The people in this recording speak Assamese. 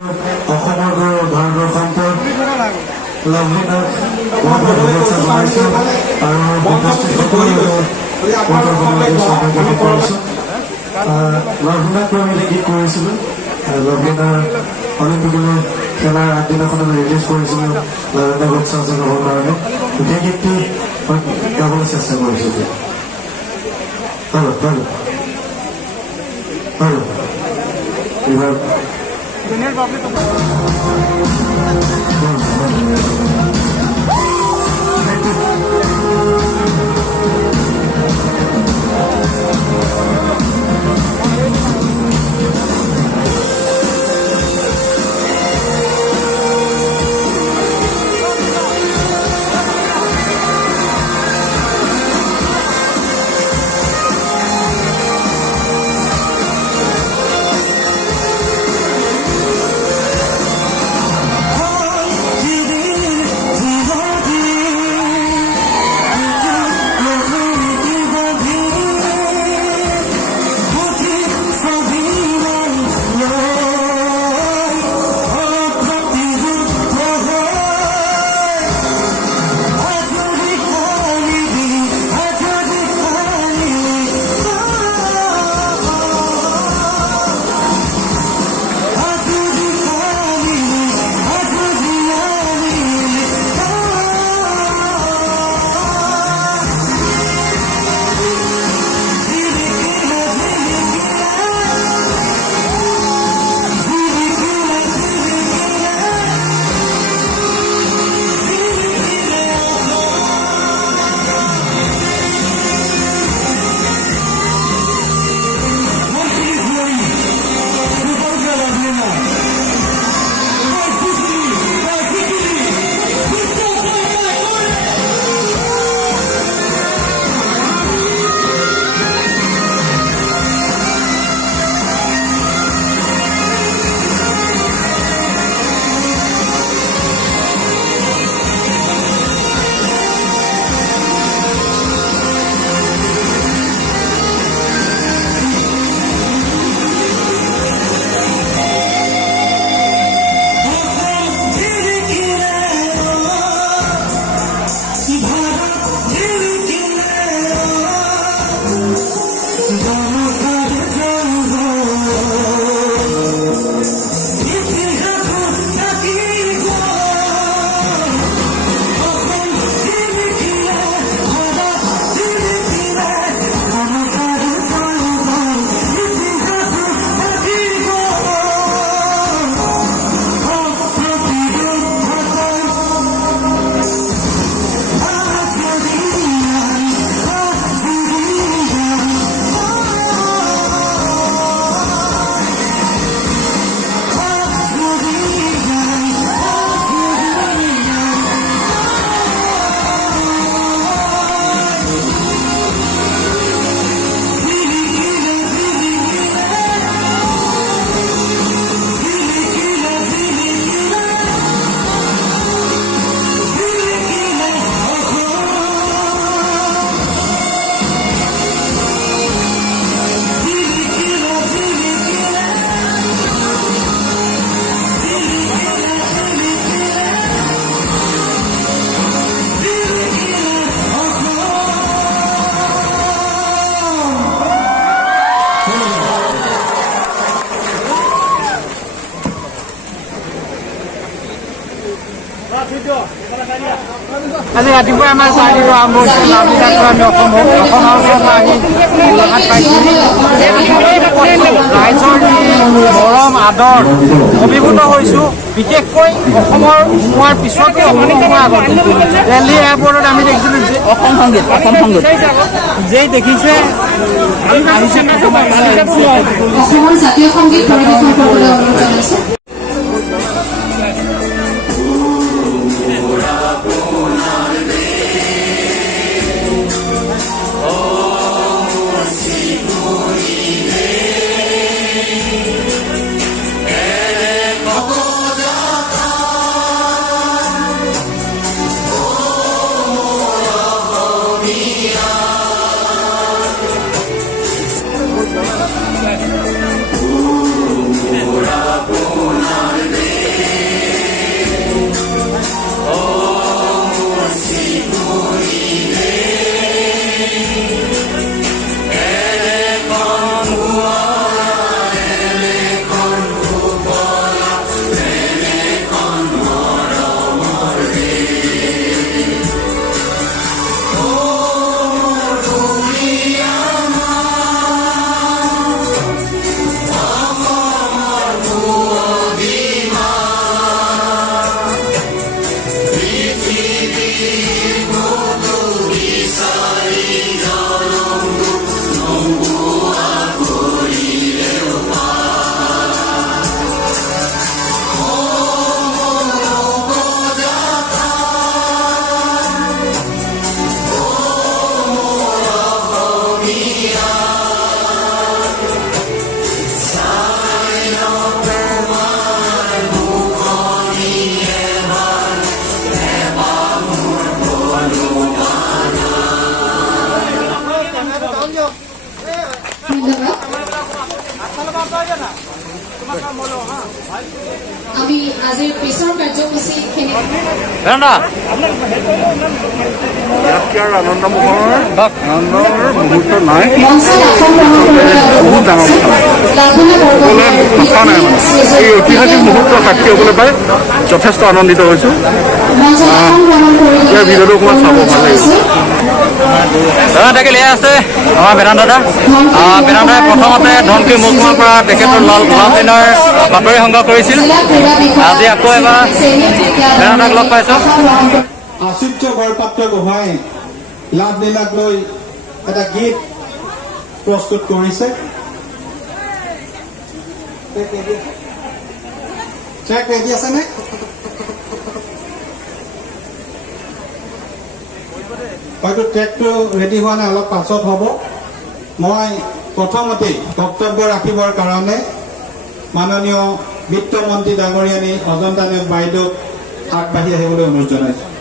ধৰ্মৰ সম্পদ লভলীনাথ বহুত বহুত শুভেচ্ছা জনাইছোঁ আৰু উপস্থিত সকলোকে স্বাগতম কৰিছোঁ। লভলীনাক লৈ আমি গীত কৰিছিলোঁ। লভলীনাৰ অলিম্পিকলৈ খেলাৰ আগদিনাখন আমি ৰিলিজ কৰিছিলোঁ লভলীনাক উৎসাহ জনাবৰ কাৰণে। সেই গীতটি মই গাবলৈ চেষ্টা কৰিছোঁ। এইবাৰ আজি ৰাতিপুৱা আমাৰ পাৰ্টিটো আৰম্ভ হৈছিল। আমি তাত অসমৰ পৰা আহি গোলাঘাট পাইছিলোঁ। ৰাইজৰ মৰম আদৰ অভিভূত হৈছোঁ। বিশেষকৈ অসমৰ সোমোৱাৰ পিছতো সোমোৱাৰ আগত দিল্লী এয়াৰপৰ্টত আমি দেখিছিলোঁ যে অসম সংগীত যেই দেখিছে অসমৰ জাতীয় সংগীত পৰিৱেশন কৰিবলৈ অনুৰোধ জনাইছোঁ। Ura ধন্যবাদ আমি আজিৰ পিছৰ কাৰ্যসূচীখিনি মুহূৰ্ত নাই মঞ্চত আসন গ্ৰহণ কৰিবলৈ বহুত ডাঙৰ কথা লাভলীনা বৰগোহাঁইৰ ভাষা নাই মানে এই ঐতিহাসিক মুহূৰ্ত সাক্ষী হ'বলৈ পাই যথেষ্ট আনন্দিত হৈছোঁ মঞ্চত আসন গ্ৰহণ ইয়াৰ ভিডিঅ'টো অকণমান চাব ভাল লাগিছে তাকে লিয়াই আছে আমাৰ বেদান্ত দাদা বেদান্তই প্ৰথমতে ধনকি মহকুমাৰ পৰা তেখেতৰ লাভলীনাৰ বাতৰি সংগ্ৰহ কৰিছিল আজি আকৌ এবাৰ বেদান্তক লগ পাইছোঁ আচুৰ্য বৰপাত্ৰ গোহাঁই লাভলীনাক লৈ এটা গীত প্ৰস্তুত কৰিছে ট্ৰেক ৰেডি আছেনে হয়তো ট্ৰেকটো ৰেডি হোৱা নাই অলপ পাছত হ'ব মই প্ৰথমতেই বক্তব্য ৰাখিবৰ কাৰণে মাননীয় বিত্তমন্ত্ৰী ডাঙৰীয়ানী অজন্তা নেওগ বাইদেউক আগবাঢ়ি আহিবলৈ অনুৰোধ জনাইছোঁ